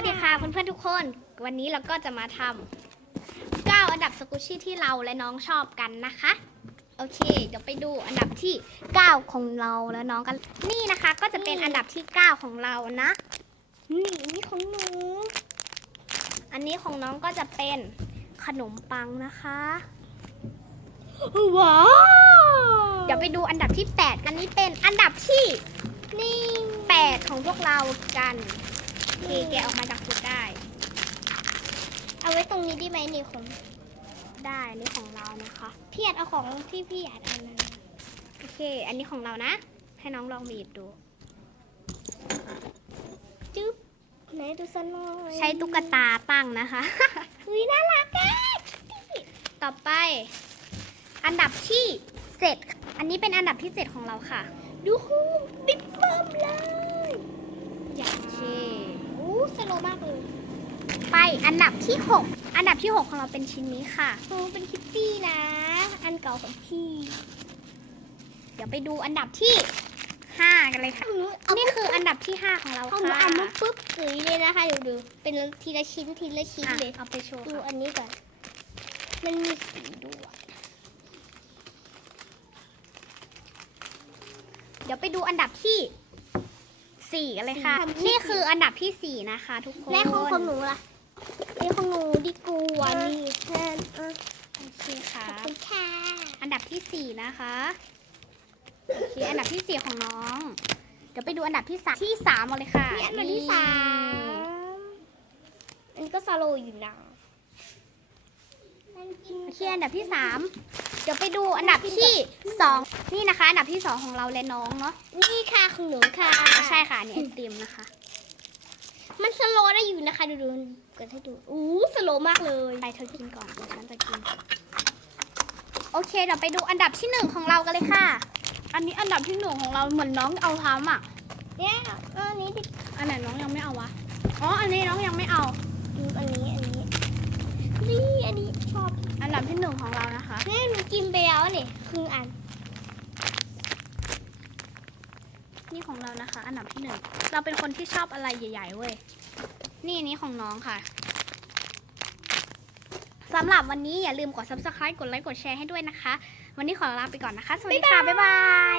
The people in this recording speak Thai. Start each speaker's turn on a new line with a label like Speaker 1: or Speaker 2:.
Speaker 1: วัสดีค่ะเพื่อนๆทุกคน วันนี้เราก็จะมาทำ9อันดับสกุชชี่ที่เราและน้องชอบกันนะคะ โอเค เดี๋ยวไปดูอันดับที่ 9 ของเราและน้องกัน นี่นะคะก็จะเป็นอันดับที่ 9 ของเรานะ นี่นี่ของหนู อันนี้ของน้องก็จะเป็นขนมปังนะคะ
Speaker 2: ว้าว
Speaker 1: เดี๋ยวไปดูอันดับที่8อันนี้เป็นอันดับที่
Speaker 2: นี่
Speaker 1: 8ของพวกเรากันโอ เคแกะออกมาจากถุงได้
Speaker 2: เอาไว้ตรงนี้ได้ไหมนี่ของ
Speaker 1: ได้อันนี้ของเรานะคะ
Speaker 2: พี่อยากเอาของที่พี่อยากเอานั้น
Speaker 1: โอเค อันนี้ของเรานะ ให้น้องลองบีบดู
Speaker 2: จึ๊บไหนดูสักหน่อย
Speaker 1: ใช้ตุ๊กตาตั้งนะคะ
Speaker 2: อุ้ยน่ารักอะ
Speaker 1: ต่อไป อันดับที่7อันนี้เป็นอันดับที่7ของเราค่ะ
Speaker 2: ดูคู่บิ๊กเบิ้มเลย
Speaker 1: โอเค
Speaker 2: โอ้ สโลว์มากเลย
Speaker 1: ไปอันดับที่ 6 อันดับที่ 6 ของเราเป็นชิ้นนี้ค่ะ
Speaker 2: โอ้เป็นคิตตี้นะ อันเก่าของพี่
Speaker 1: เดี๋ยวไปดูอันดับที่ 5 กันเลยค่ะ
Speaker 2: เอา
Speaker 1: นี่คืออันดับที่ 5 ของเรา
Speaker 2: เอา
Speaker 1: ค่ะ
Speaker 2: มาอ่านมาปุ๊บเอ๋ยเลยนะคะดูดู เป็นทีละชิ้นทีละชิ้น
Speaker 1: อะ
Speaker 2: เลย
Speaker 1: เอาไปโชว์
Speaker 2: ดู
Speaker 1: ค่ะ
Speaker 2: อันนี้ก่อน มันมีสีด้วย
Speaker 1: เดี๋ยวไปดูอันดับที่ 4กันเลยค่ะนี่คืออันดับที่ 4 นะคะ ทุกคน
Speaker 2: แม่ของของหนูล่ะไอ้ของหนูดีกว่านี่แทนอะ
Speaker 1: โอเคค่ะ
Speaker 2: ขอบคุณค่ะ
Speaker 1: อันดับที่ 4 นะคะโอเคอันดับที่ 4 ของน้อง เดี๋ยวไปดูอันดับที่สามที่สามมาเลยค่ะ
Speaker 2: นี่อันดับที่สามอันนี้ก็ซาโลอยู่นะ
Speaker 1: โอเคอันดับที่3เดี๋ยวไปดูอันดับที่2นี่นะคะ อันดับที่2ของเราและน้องเนาะ
Speaker 2: นี่ค่ะของหนูค่ะ
Speaker 1: ใช่ค่ะอันนี่ไอติมนะคะ
Speaker 2: มันสโลว์ได้อยู่นะคะ ดูดูเกิดให้ดูอู้สโลว์มากเลย
Speaker 1: ไปเธอกินก่อนเดี๋ยวฉันจะกิน โอเคเดี๋ยวไปดูอันดับที่1ของเรากันเลยค่ะ อันนี้อันดับที่หนึ่งของเราเหมือนน้องเอาทำอะ
Speaker 2: เนี่ยอันนี้ดิ
Speaker 1: อันไหนน้องยังไม่เอาวะอ๋ออันนี้น้องยังไม่เอา
Speaker 2: ดูอันนี้อันนี้นี่ อันนี้ชอบ
Speaker 1: อันดับที่หนึ่งของเรานะคะ
Speaker 2: แม่หนูกินไปแล้วเนี่ยครึ่งอัน
Speaker 1: นี่ของเรานะคะ อันดับที่หนึ่ง เราเป็นคนที่ชอบอะไรใหญ่ ๆเว้ย นี่อันนี้ของน้องค่ะสำหรับวันนี้อย่าลืมกด subscribe กดไลค์ กดแชร์ให้ด้วยนะคะ วันนี้ขอลาไปก่อนนะคะ สวัสดีค่ะ บ๊ายบาย